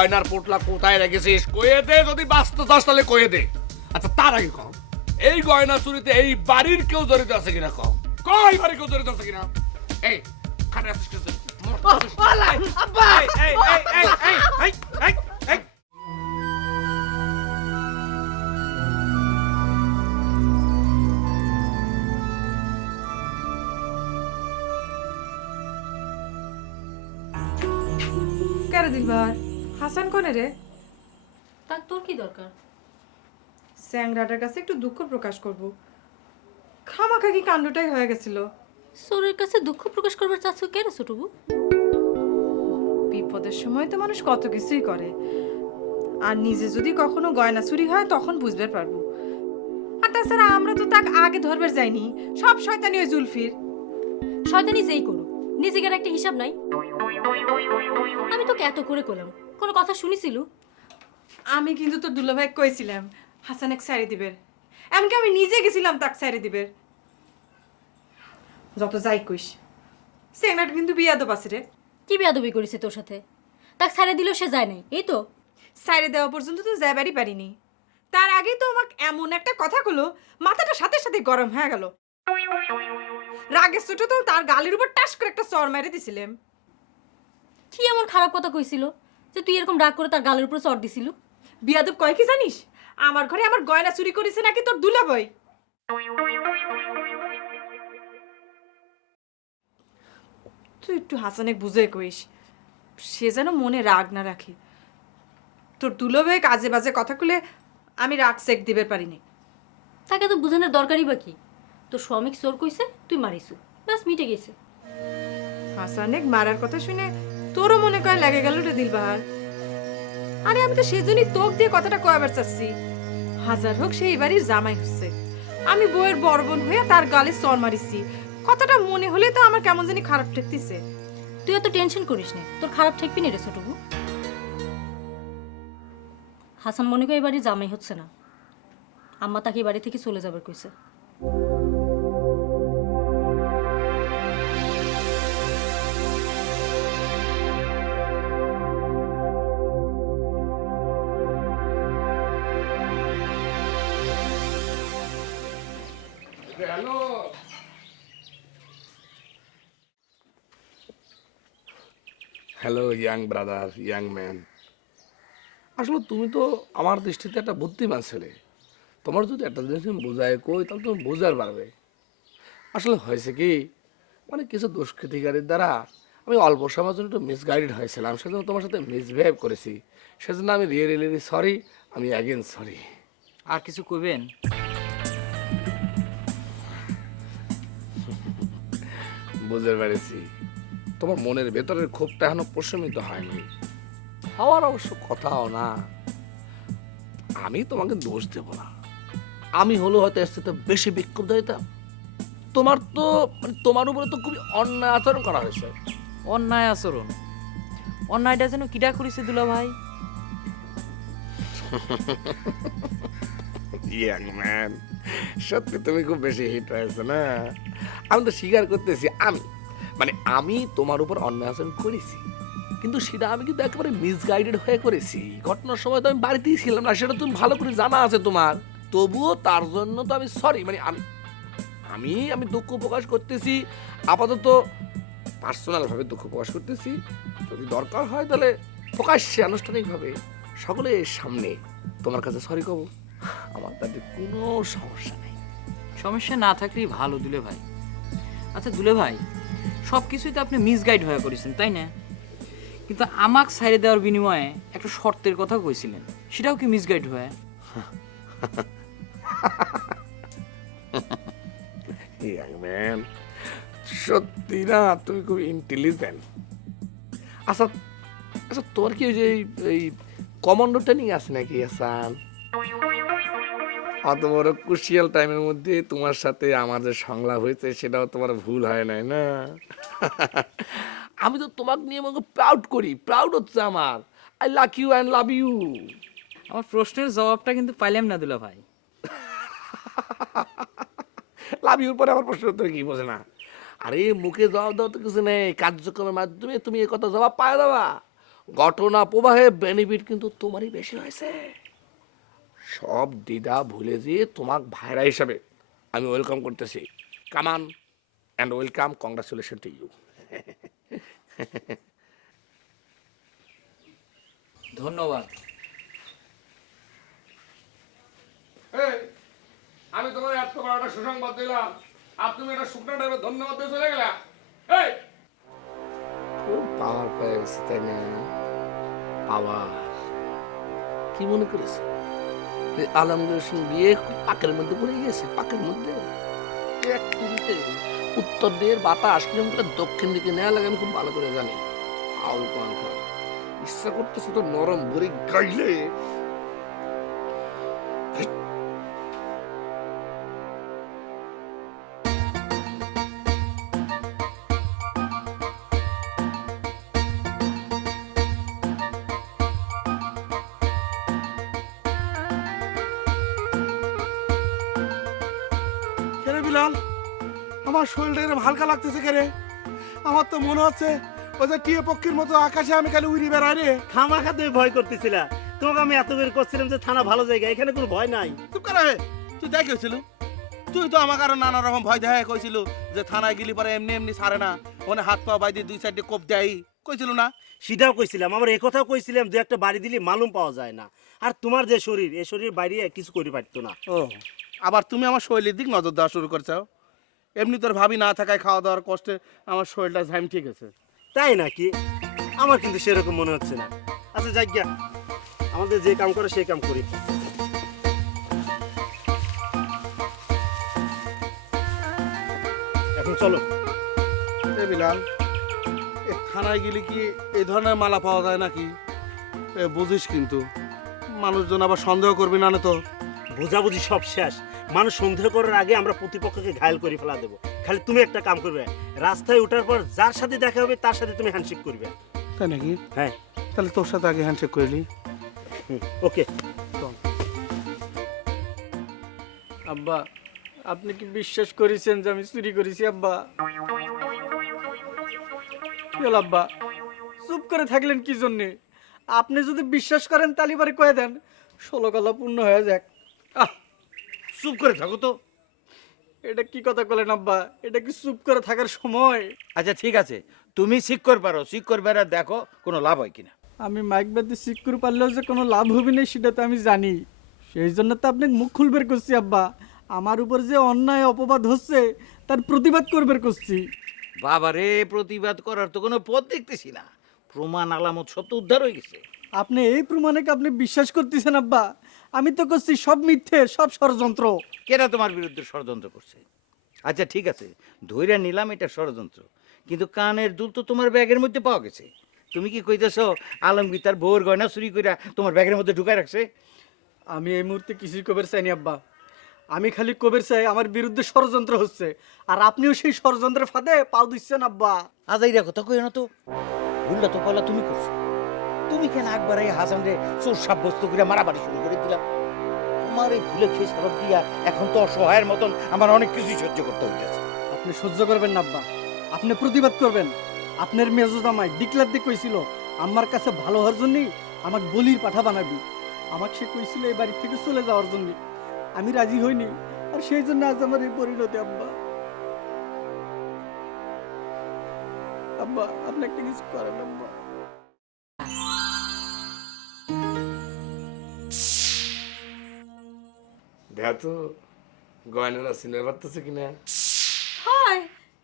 গয়নার পোটলা কোথায় রেখেছিস? কয়ে দে যদি বাঁচতে চাস তাহলে কয়ে দে। আচ্ছা তার আগে কম এই গয়না চুরিতে এই বাড়ির কেউ জড়িত আছে কিনা কম কই বাড়ির কেউ জড়িত আছে কিনা? এই খানে আছিস কিছু এই, এই, এই, হাসান কোনে রে? তার তোর কি দরকার? স্যাংরাটার কাছে একটু দুঃখ প্রকাশ করব। খামাখা কি কাণ্ডটাই হয়ে গেছিল। সোরের কাছে দুঃখ প্রকাশ করবার চাচ্ছ কেন ছোটবু? বিপদের সময় তো মানুষ কত কিছুই করে। আর নিজে যদি কখনো গয়না চুরি হয় তখন বুঝতে পারব। আর তাছাড়া আমরা তো তাক আগে ধরবার যাইনি। সব শয়তানি ওই জুলফির। শয়তানি যেই করো নিজেকের একটা হিসাব নাই। আমি তোকে এত করে করলাম। কোনো কথা শুনিছিল? আমি কিন্তু তোর দুলাভাই কইছিলাম হাসান এক সারি দিবের। এমনকি আমি নিজে গেছিলাম তাক সারি দিবের। যত যাই কইস স্যাংরাটা কিন্তু বিয়াদব আছে রে। কি বেয়াদবি করেছে তোর সাথে? তাকে ছাড়ে দিলেও সে যায় নাই এই তো। সাইরে দেওয়া পর্যন্ত তো যাবারই পারিনি। তার আগেই তো আমাকে এমন একটা কথা কলো মাথাটা সাথে সাথে গরম হয়ে গেল। রাগের ছোট তো তার গালের উপর টাস করে একটা চর মেরে দিছিলাম। কি এমন খারাপ কথা কইছিল? যে তুই এরকম রাগ করে তার গালের উপরে চড় দিছিল? বিয়াদব কয় কি জানিস? আমার ঘরে আমার গয়না চুরি করেছে নাকি তোর দুলাভাই তুই একটু হাসানে বুঝে কইস সে যেন মনে রাগ না রাখে। তোর দুলাভাই কাজে বাজে কথা খুলে আমি রাগ সেক দিবে পারিনি। তাকে তো বুঝানোর দরকারই বা কি? তোর শ্রমিক চোর কইছে তুই মারিছু ব্যাস মিটে গেছে। হাসানেক মারার কথা শুনে তোরও মনে কয় লেগে গেল রে দিলবাহার। আরে আমি তো সেজন্যই তোক দিয়ে কথাটা কয়াবার চাচ্ছি। হাজার হোক সেই বাড়ির জামাই হচ্ছে। আমি বউয়ের বর্বন হয়ে তার গালে চর মারিছি। কথাটা মনে হলে তো আমার কেমন জানি খারাপ ঠেকতেছে। তুই এত টেনশন করিস না। তোর খারাপ ঠেকবি না রে ছোটবু হাসান মনে করে এবারে জামাই হচ্ছে না। আম্মা তাকে এই বাড়ি থেকে চলে যাবার কইছে। Hello young brother young man আসলে তুমি তো আমার দৃষ্টিতে একটা বুদ্ধিমান ছেলে। তোমার যদি একটা জিনিস আমি বোঝায় কই তাহলে তুমি বোঝার পারবে। আসলে হয়েছে কি মানে কিছু দুষ্কৃতিকারীর দ্বারা আমি অল্প সময়ের জন্য একটু মিসগাইডেড হয়েছিলাম সেজন্য তোমার সাথে মিসবিহেভ করেছি। সেজন্য আমি রিয়েলি সরি আমি অ্যাগেন সরি আর কিছু কইবেন? বুঝতে পেরেছি। তোমার মনের ভেতরের ক্ষোভটা এখনও প্রশমিত হয়নি। হওয়ার অবশ্য কথাও না। আমি তোমাকে দোষ দেব না। আমি হলো হয়তো এর সাথে বেশি বিক্ষুব্ধ হইতাম। তোমার তো মানে তোমার উপরে তো খুবই অন্যায় আচরণ করা হয়েছে। অন্যায় আচরণ? অন্যায়টা যেন কিডা করেছে দুলা ভাই? ইয়াং ম্যান সত্যি তুমি খুব বেশি হিট হয়েছে না? আমি তো স্বীকার করতেছি আমি। মানে আমি তোমার উপর অন্যায় আচরণ করেছি। কিন্তু সেটা আমি কিন্তু একেবারে মিসগাইডেড হয়ে করেছি। ঘটনার সময় তো আমি বাড়িতেই ছিলাম না, সেটা তুমি ভালো করে জানা আছে তোমার। তবুও তার জন্য তো আমি সরি মানে আমি আমি আমি দুঃখ প্রকাশ করতেছি। আপাতত পার্সোনালভাবে দুঃখ প্রকাশ করতেছি। যদি দরকার হয় তাহলে প্রকাশ্যে, আনুষ্ঠানিকভাবে সকলের সামনে তোমার কাছে সরি কব আমার তাতে কোনো সমস্যা নেই। সমস্যা না থাকলেই ভালো দুলে ভাই। আচ্ছা দুলে ভাই সব কিছুই তো আপনি মিসগাইড হয়ে করেছেন, তাই না? কিন্তু আমাক সাইডে দেওয়ার বিনিময়ে একটা শর্তের কথা কইছিলেন, সেটাও কি মিসগাইড হয়ে? সত্যি না, তুমি খুব ইন্টেলিজেন্ট আচ্ছা আচ্ছা তোর কি ওই যে এই কমান্ডো ট্রেনিং আছে নাকি আসান অত বড় ক্রুশিয়াল টাইমের মধ্যে তোমার সাথে আমার যে সংলাপ হয়েছে সেটাও তোমার ভুল হয় নাই না? আমি তো তোমাকে নিয়ে আমাকে প্রাউড করি প্রাউড হচ্ছে আমার। I like you and love you আমার প্রশ্নের জবাবটা কিন্তু পাইলাম না দুলা ভাই। লাভ ইউর পরে আমার প্রশ্নের উত্তর কি বোঝে না। আরে মুখে জবাব দেওয়া তো কিছু নেই। কার্যক্রমের মাধ্যমে তুমি এই কথা জবাব পায় দেওয়া ঘটনা প্রবাহে বেনিফিট কিন্তু তোমারই বেশি হয়েছে। সব দিদা ভুলে দিয়ে তোমাক ভাইরা হিসাবে আমি ওয়েলকাম করতেছি। Come on and welcome congratulation to you ধন্যবাদ। আমি তোমার এত বড় একটা সুসংবাদ দিলাম। আর তুমি একটা শুকনো টাইপের ধন্যবাদ দিয়ে চলে গেলা। খুব পাওয়ার পেয়ে গেছে তাই না? পাওয়ার কি মনে করেছে? আলমগীর সিং বিয়ে পাকের মধ্যে পড়ে গিয়েছে, পাকের মধ্যে। এক টুকিতে উত্তর দিকের বাতাস কীরকম করে দক্ষিণ দিকে নেওয়া লাগে আমি খুব ভালো করে জানি। আউল খাওয়া ইচ্ছা করতেছে তো নরম ভরে গাইলে। হালকা লাগতেছে কেরে আমার তো মনে হচ্ছে ওই যে টিয়ে পক্ষীর মতো আকাশে আমি খালি উড়ি বেড়াই রে। খামাখা তুমি ভয় করতেছিলা। তোমাকে আমি এত করে করছিলাম যে থানা ভালো জায়গা এখানে কোনো ভয় নাই। তুই করে তুই দেখ গেছিল তুই তো আমাকে আরও নানা রকম ভয় দেখা কইছিল যে থানায় গেলি পরে এমনি এমনি ছাড়ে না। ওনে হাত পা বাইদি দুই সাইডে কোপ দেয়। কইছিল না? সেটাও কইছিলাম আমার এই কথাও কইছিলাম দু একটা বাড়ি দিলে মালুম পাওয়া যায় না। আর তোমার যে শরীর এই শরীর বাইরে কিছু করে পারতো না। ও আবার তুমি আমার শৈলীর দিক নজর দেওয়া শুরু করছ। এমনি তোর ভাবি না থাকায় খাওয়া দাওয়ার কষ্টে আমার শরীরটা ঝাইম ঠিক আছে। তাই নাকি? আমার কিন্তু সেরকম মনে হচ্ছে না। আচ্ছা যাই গিয়া। আমাদের যে কাম করে সেই কাম করি। এখন চলো। এ বিলাল এ থানায় গেলে কি এই ধরনের মালা পাওয়া যায় নাকি? এ বুঝিস কিন্তু। মানুষজন আবার সন্দেহ করবি না তো। বোঝাবুঝি সব শেষ। মানুষ সন্দেহ করার আগে আমরা প্রতিপক্ষকে ঘায়ল করে ফেলা দেবো। খালি তুমি একটা কাম করবে রাস্তায় ওঠার পর যার সাথে দেখা হবে তার সাথে তুমি হ্যান্ডশেক করবে। তাই নাকি? হ্যাঁ। তাহলে তোর সাথে আগে হ্যান্ডশেক করলি ওকে। আব্বা আপনি কি বিশ্বাস করেছেন যে আমি চুরি করেছি আব্বা? হলো আব্বা? চুপ করে থাকলেন কি জন্যে? আপনি যদি বিশ্বাস করেন তাহলে এবারে কয়ে দেন। ষোলো কলা পূর্ণ হয়ে যাক। আহ! চুপ করে থাকো তো। এটা কি কথা বলেন আব্বা? এটা কি চুপ করে থাকার সময়? আচ্ছা ঠিক আছে। তুমি ঠিক করে পারো করবে আর দেখো কোনো লাভ হয় কিনা। আমি মাইক বাদে করে পারলেও যে কোনো লাভ হবে না সেটা তো আমি জানি। সেই জন্য তো আপনি মুখ খুলবের করছি আব্বা। আমার উপর যে অন্যায় অপবাদ হচ্ছে তার প্রতিবাদ করবের করছি। বাবারে প্রতিবাদ করার তো কোনো পথ দেখতেছি না। প্রমাণ আলামত সব তো উদ্ধার হয়ে গেছে। আপনি এই প্রমাণে কি আপনি বিশ্বাস করতেছেন আব্বা? আমি তো করছি সব মিথ্যে সব ষড়যন্ত্র। কেরা তোমার বিরুদ্ধে ষড়যন্ত্র করছে? আচ্ছা ঠিক আছে ধৈর্য নিলাম এটা ষড়যন্ত্র। কিন্তু কানের দুল তো তোমার ব্যাগের মধ্যে পাওয়া গেছে। তুমি কি কইতেছো আলমগীর তার বউর গয়না চুরি করে তোমার ব্যাগের মধ্যে ঢুকায় রাখছে? আমি এই মুহূর্তে কিছুই কবের চাইনি আব্বা। আমি খালি কবের চাই আমার বিরুদ্ধে ষড়যন্ত্র হচ্ছে। আর আপনিও সেই ষড়যন্ত্রের ফাঁদে পাও দিচ্ছেন আব্বা। আজাইরা কথা কই না তো। ভুলটা তো পালা তুমি করছ। তুমি কেন একবার এই হাসান রে চোর সাব্যস্ত করে মারামারি শুরু করে দিলা? তোমার এই ভুলে খেয়ে সরব দিয়া, এখন তো অসহায়ের মতন আমার অনেক কিছুই সহ্য করতে হইতেছে। আপনি সহ্য করবেন না, আব্বা। আপনি প্রতিবাদ করবেন। আপনার মেজো জামাই ডিক্লার দিয়ে কইছিল, আমার কাছে ভালো হওয়ার জন্যই আমাকে বলির পাঠা বানাবি। আমাকে সে কইছিল এই বাড়ি থেকে চলে যাওয়ার জন্য আমি রাজি হইনি। আর সেই জন্য আজ আমার এই পরিণতি, আব্বা। আব্বা, আপনি একটা কিছু করেন, আব্বা। দেখ তো গয়নারা চিনে পারতেছে কিনা? হয়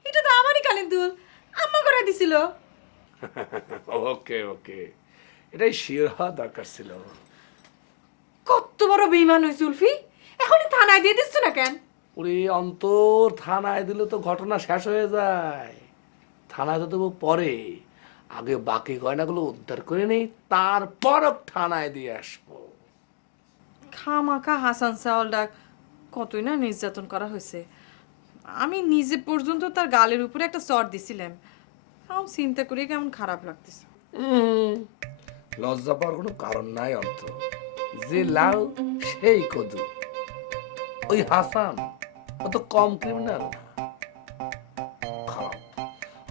এটা তো আমারই কানের দুল। আম্মা করে দিছিল। ওকে ওকে। এটাই শিওর হওয়া দরকার ছিল। কত বড় বেইমান হয়েছে উলফি। এখনই থানায় দিয়ে দিচ্ছ না কেন? ওরে অন্তর থানায় দিলে তো ঘটনা শেষ হয়ে যায়। থানায় তো দেবো পরে। আগে বাকি গয়নাগুলো উদ্ধার করে নেই তারপর থানায় দিয়ে আসব। খামাখা হাসান সাওয়াল ডাক কতই না নির্যাতন করা হয়েছে। আমি নিজে পর্যন্ত তার গালের উপরে একটা চর দিছিলাম। আমার চিন্তা করি কেমন খারাপ লাগতেছে। লজ্জা পাওয়ার কোনো কারণ নাই অন্ত যে লাউ সেই কদু। ওই হাসান অত কম ক্রিমিনাল না। খারাপ।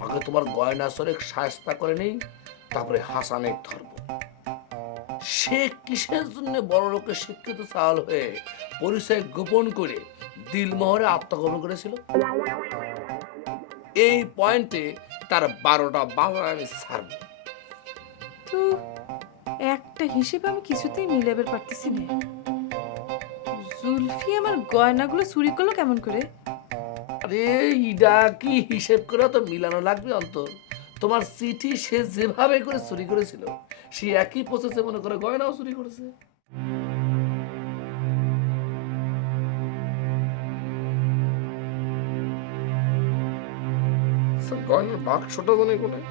আগে তোমার গয়না সরে সায়স্তা করে নেই তারপরে হাসানের ধরবো সে কিসের জন্য বড় লোকের শিক্ষিত চাল হয়ে পরিচয় গোপন করে দিলমোহরে আত্মগোপন করেছিল? এই পয়েন্টে তার বারোটা বাজার আমি ছাড়ব। তো একটা হিসেব আমি কিছুতেই মিলাবার পারতেছি না। জুলফি আমার গয়নাগুলো চুরি করল কেমন করে? আরে ইডা কি হিসেব করে তো মিলানো লাগবে অন্তর তোমার চিঠি সে যেভাবে করে চুরি করেছিল সে একই প্রসেসে মনে করে গয়নাও চুরি করেছে। গয়নার বাক্সটা জানে কোথায়?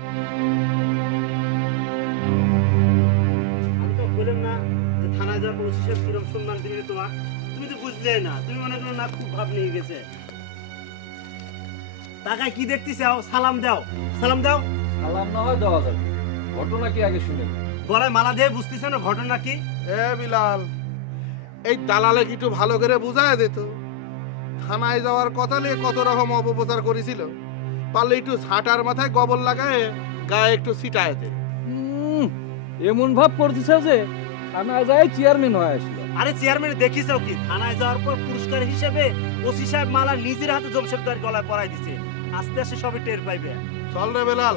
বললাম না যে থানায় যাওয়ার পর ওসি সাহেব কিরম সম্মান দিবে তোমার। তুমি তো বুঝলেই না তুমি মনে করো না খুব ভাব নিয়ে গেছে। টাকায় কি দেখতে চাও সালাম দাও। সালাম দাও। সালাম না হয় দেওয়া যাবে। ঘটনা কি আগে শুনে গলায় মালা দিয়ে বুঝতেছে না ঘটনা কি? এ বিলাল এই দালালে কি একটু ভালো করে বুঝায় দিত? থানায় যাওয়ার কথা নিয়ে কত রকম অপপ্রচার করেছিল? পারলে একটু ছাটার মাথায় গবর লাগায় গায়ে একটু ছিটায় দে। এমন ভাব করতেছে যে থানায় যায় চেয়ারম্যান হয়ে আসলো। আরে চেয়ারম্যান দেখিস কি? থানায় যাওয়ার পর পুরস্কার হিসেবে ওসি সাহেব মালা নিজের হাতে জমশেদদার গলায় পরাই দিছে। আস্তে আস্তে সবই টের পাইবে। চল রে বেলাল।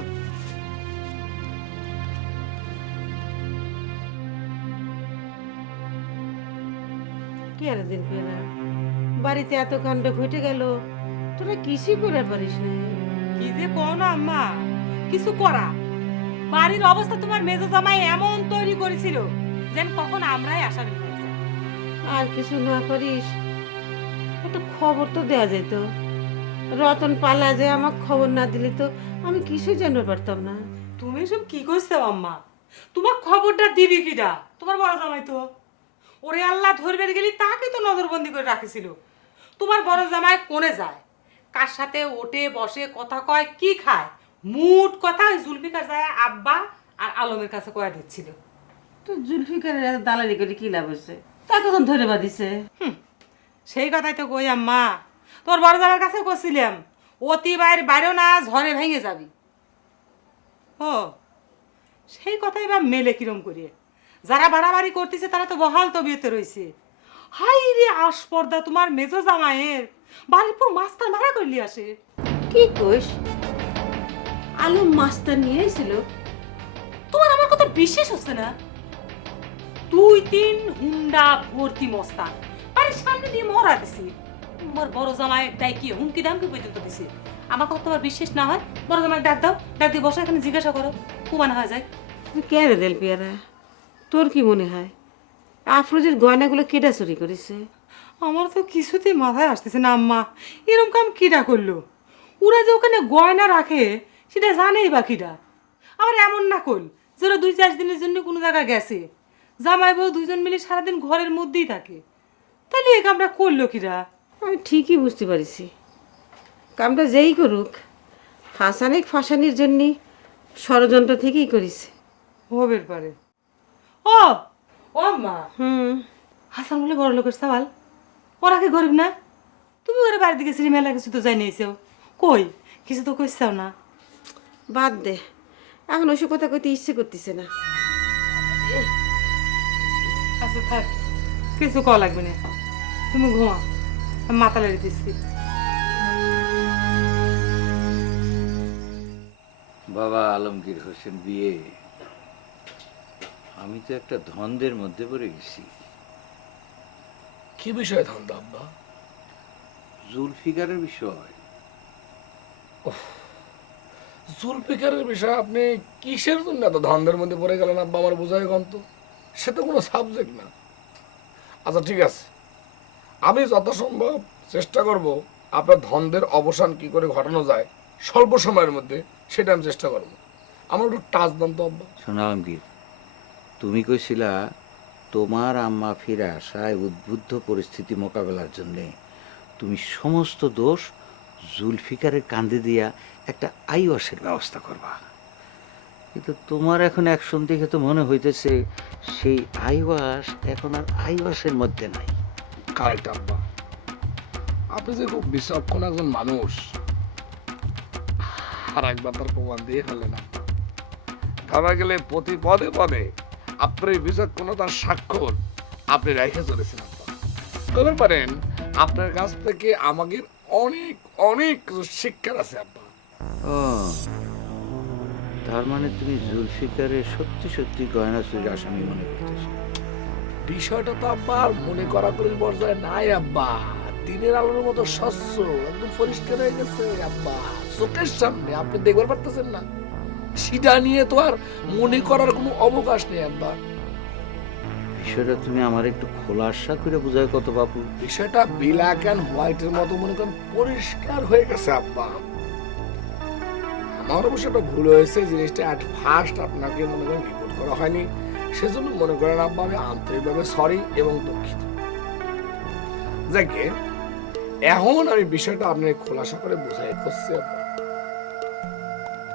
কি আর দিন পেলা বাড়িতে এত কাণ্ড ঘটে গেল তোরা কিছুই করে পারিস না? কি যে কও না আম্মা কিছু করা। বাড়ির অবস্থা তোমার মেজো জামাই এমন তৈরি করেছিল যেন কখন আমরাই আসামি আর কিছু না পারিস একটা খবর তো দেওয়া যেত রতন পালা যে আমার খবর না দিলে তো আমি কিছুই জানতে পারতাম না? তুমি সব কি করছ আম্মা? তোমার খবরটা দিবি কিডা? তোমার বড় জামাই তো। ওরে আল্লাহ ধরবে গেলি তাকে তো নজরবন্দি করে রাখেছিল। তোমার বড় জামাই কোনে যায়? কার সাথে ওঠে বসে কথা কয় কি খায়? মুট কথা ওই জুলফিকার যায় আব্বা আর আলমের কাছে কয়া দিচ্ছিল। তো জুলফিকারের দালালি করে কি লাভ হয়েছে তাকে তখন ধরে বাদিছে সেই কথাই তো কই আম্মা। তোর বড় জামার কাছে করছিলাম। অতি বাইরে বাইরেও না ঝড়ে ভেঙে যাবি। ও সেই কথাই বা মেলে কিরম করিয়ে যারা বাড়াবাড়ি করতেছে তারা তো বহাল তবিয়তে রয়েছে। হাই রে আস্পর্দা তোমার মেজো জামাইয়ের। বাড়ির পর মাস্টার মারা করলি আসে। কি কইস? আলু মাস্টার নিয়ে এসেছিল তোমার আমার কথা বিশ্বাস হচ্ছে না? দুই তিন হুন্ডা ভর্তি মস্তান। বাড়ির সামনে দিয়ে মরা দিছি। তোমার বড় জামাই ডাইকি হুমকি দামকি পর্যন্ত দিছি। আমার কথা তোমার বিশ্বাস না হয় বড় জামাই ডাক দাও ডাক দিয়ে বসে এখানে জিজ্ঞাসা করো কুমানা হয়ে যায়। কে রে দেল পেয়ারা তোর কি মনে হয়? আফরোজের গয়নাগুলো কেটা চুরি করেছে? আমার তো কিছুতেই মাথায় আসতেছে না আম্মা। এরম কাম কিডা করল? ওরা যে ওখানে গয়না রাখে সেটা জানেই বা কিডা? আবার এমন না কল যে ওরা দুই চার দিনের জন্য কোনো জায়গায় গেছে। জামাই বউ দুইজন মিলে সারাদিন ঘরের মধ্যেই থাকে। তাহলে এ কামটা করল কিরা আমি ঠিকই বুঝতে পারিছি। কামটা যেই করুক ফাঁসানিক ফাঁসানির জন্য ষড়যন্ত্র থেকেই করিছে। হবের পারে। ও ও আম্মা হুম। হাসান বলে বড় লোকের সওয়াল। ওরা কি গরিব না? তুমি ওরা দিকে সিনেমা মেলা কিছু তো যাই নিয়েছো কই? কিছু তো কইসাও না। বাদ দে। এখন ওইসব কথা কইতে ইচ্ছে করতেছে না। আচ্ছা থাক। কিছু কওয়া লাগবে না। তুমি ঘুমা বাবা আলমগীর হোসেন বিয়ে। আমি তো একটা ধন্দের মধ্যে পড়ে গেছি। কি বিষয় ধান্দা আব্বা? জুলফিকারের বিষয়। জুলফিকারের বিষয়ে আপনি কিসের জন্য এত ধন্দের মধ্যে পড়ে গেলেন আব্বা? আমার বোঝায় গন্ত সে তো কোনো সাবজেক্ট না। আচ্ছা ঠিক আছে। আমি যথাসম্ভব চেষ্টা করব আপনার ধন্দের অবসান কি করে ঘটানো যায়, স্বল্প সময়ের মধ্যে সেটা আমি চেষ্টা করব। আমার একটু টাচ দাম তো, আব্বা। শোনো, আলমগীর, তুমি কইছিলা তোমার আম্মা ফিরে আসায় উদ্বুদ্ধ পরিস্থিতি মোকাবেলার জন্যে তুমি সমস্ত দোষ জুলফিকারের কান্দে দিয়া একটা আইওয়াসের ব্যবস্থা করবা। কিন্তু তোমার এখন অ্যাকশন দেখে তো মনে হইতেছে সেই আইওয়াস এখন আর আইওয়াসের মধ্যে নাই। কারেক্ট আব্বা আপনি যে খুব বিচক্ষণ একজন মানুষ, আর একবার তার প্রমাণ দিয়ে ফেলেন। কারা গেলে প্রতি পদে পদে আপনার এই বিচক্ষণতার স্বাক্ষর আপনি রেখে চলেছেন বলতে পারেন, আপনার কাছ থেকে আমাদের অনেক অনেক শিক্ষার আছে আব্বা তার মানে তুমি জুলফিকারের সত্যি সত্যি গয়না চুরির আসামি মনে করতেছো? বিষয়টা তো আব্বা আর মনে করা করে পর্যায়ে নাই আব্বা। দিনের আলোর মতো স্বচ্ছ একদম পরিষ্কার হয়ে গেছে আব্বা। চোখের সামনে আপনি দেখবার পারতেছেন না। সেটা নিয়ে তো আর মনে করার কোনো অবকাশ নেই আব্বা। বিষয়টা তুমি আমার একটু খোলাসা করে বুঝায় কত বাপু। বিষয়টা ব্ল্যাক অ্যান্ড হোয়াইটের মতো মনে করেন পরিষ্কার হয়ে গেছে আব্বা। আমার অবশ্য একটা ভুল হয়েছে জিনিসটা অ্যাট ফার্স্ট আপনাকে মনে করেন রিপোর্ট করা হয়নি। সেজন্য মনে করেন আব্বা, আমি আন্তরিকভাবে সরি এবং দুঃখিত। যাকে এখন আমি বিষয়টা আপনাকে খোলাসা করে বোঝাই করছি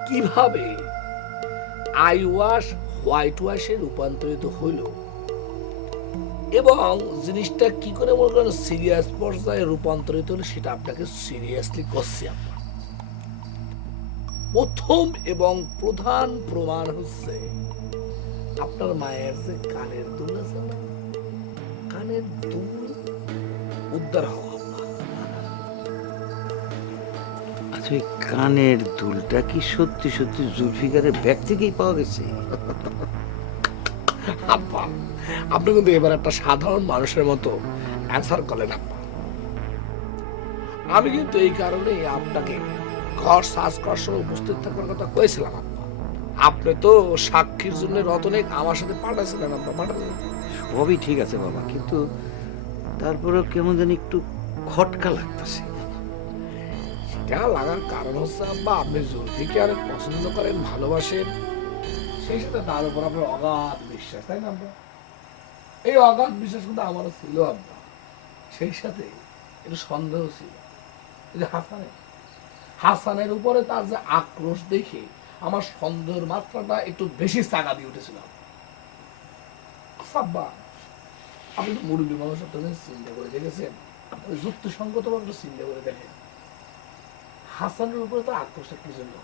কীভাবে আই ওয়াশ হোয়াইট ওয়াশে রূপান্তরিত হইল এবং জিনিসটা কি করে মনে করেন সিরিয়াস পর্যায়ে রূপান্তরিত হলো সেটা আপনাকে সিরিয়াসলি করছি আমরা প্রথম এবং প্রধান প্রমাণ হচ্ছে আপনার মায়ের যে কানের দুল আছে না, কানের দুল উদ্ধার হওয়া আচ্ছা ওই কানের দুলটা কি সত্যি সত্যি জুলফিকারের ব্যাগ থেকেই পাওয়া গেছে? আব্বা, আপনি কিন্তু এবার একটা সাধারণ মানুষের মতো অ্যান্সার করলেন আব্বা। আমি কিন্তু এই কারণে আপনাকে ঘর সাজ করার সময় উপস্থিত থাকার কথা কয়েছিলাম আব্বা। আপনি তো সাক্ষীর জন্য রতনে আমার সাথে পাঠাচ্ছিলেন আব্বা পাঠালেন সবই ঠিক আছে বাবা কিন্তু তারপরেও কেমন জানি একটু খটকা লাগতেছে। সেটা লাগার কারণ হচ্ছে আব্বা আপনি জুলফিকে অনেক পছন্দ করেন ভালোবাসেন সেই সাথে তার উপর আপনার অগাধ বিশ্বাস তাই না আব্বা? এই অগাধ বিশ্বাস কিন্তু আমারও ছিল আব্বা। সেই সাথে একটু সন্দেহ ছিল। যে হাসানের হাসানের উপরে তার যে আক্রোশ দেখে আমার সন্দেহের মাত্রাটা একটু বেশি চাকা দিয়ে উঠেছিল আচ্ছা, আপনি তো মুরব্বী মানুষ আপনাদের চিন্তা করে দেখেছেন। আপনি যুক্তিসঙ্গত ভাবে একটু চিন্তা করে দেখেন। হাসানের উপরে তো আক্রোশটা কি জন্য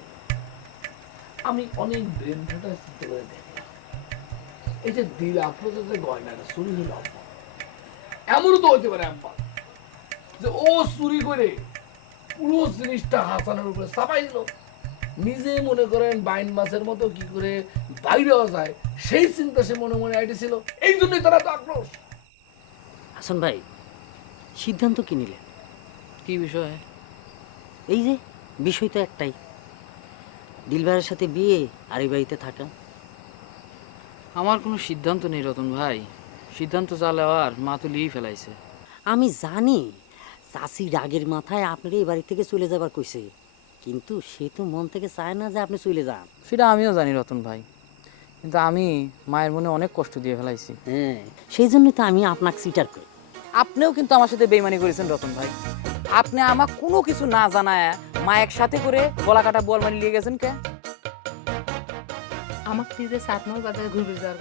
আমি অনেক ব্রেন ফাটা চিন্তা করে দেখলাম। এই যে দিল আফরোজের যে গয়নাটা চুরি হলো আব্বা। এমনও তো হতে পারে আব্বা যে ও চুরি করে পুরো জিনিসটা হাসানের উপরে চাপাই দিল। নিজে মনে করেন বাইন মাছের মতো কি করে বাইরে যায় সেই চিন্তা সে মনে মনে আইডি ছিল এই জন্যই তারা তো আক্রোশ। হাসান ভাই সিদ্ধান্ত কি নিলেন? কি বিষয়? এই যে বিষয় তো একটাই। দিলবারের সাথে বিয়ে আর এই বাড়িতে থাকা। আমার কোনো সিদ্ধান্ত নেই রতন ভাই। সিদ্ধান্ত যা নেওয়ার মা তো লিয়েই ফেলাইছে। আমি জানি চাষি রাগের মাথায় আপনার এই বাড়ি থেকে চলে যাবার কইছে। কিন্তু সে তো মন থেকে চায় না যে আপনি চলে যান। সেটা আমিও জানি রতন ভাই। কিন্তু আমি মায়ের মনে অনেক কষ্ট দিয়ে ফেলাইছি। হ্যাঁ সেই জন্যই তো আমি আপনাকে সিটার করি। আপনিও কিন্তু আমার সাথে বেইমানি করেছেন রতন ভাই। আপনি আমার কোনো কিছু না জানায় মা একসাথে করে গলা কাটা বোয়াল মানি নিয়ে গেছেন কে? আমাকে যে সাত নম্বর বাজারে ঘুরবে যাওয়ার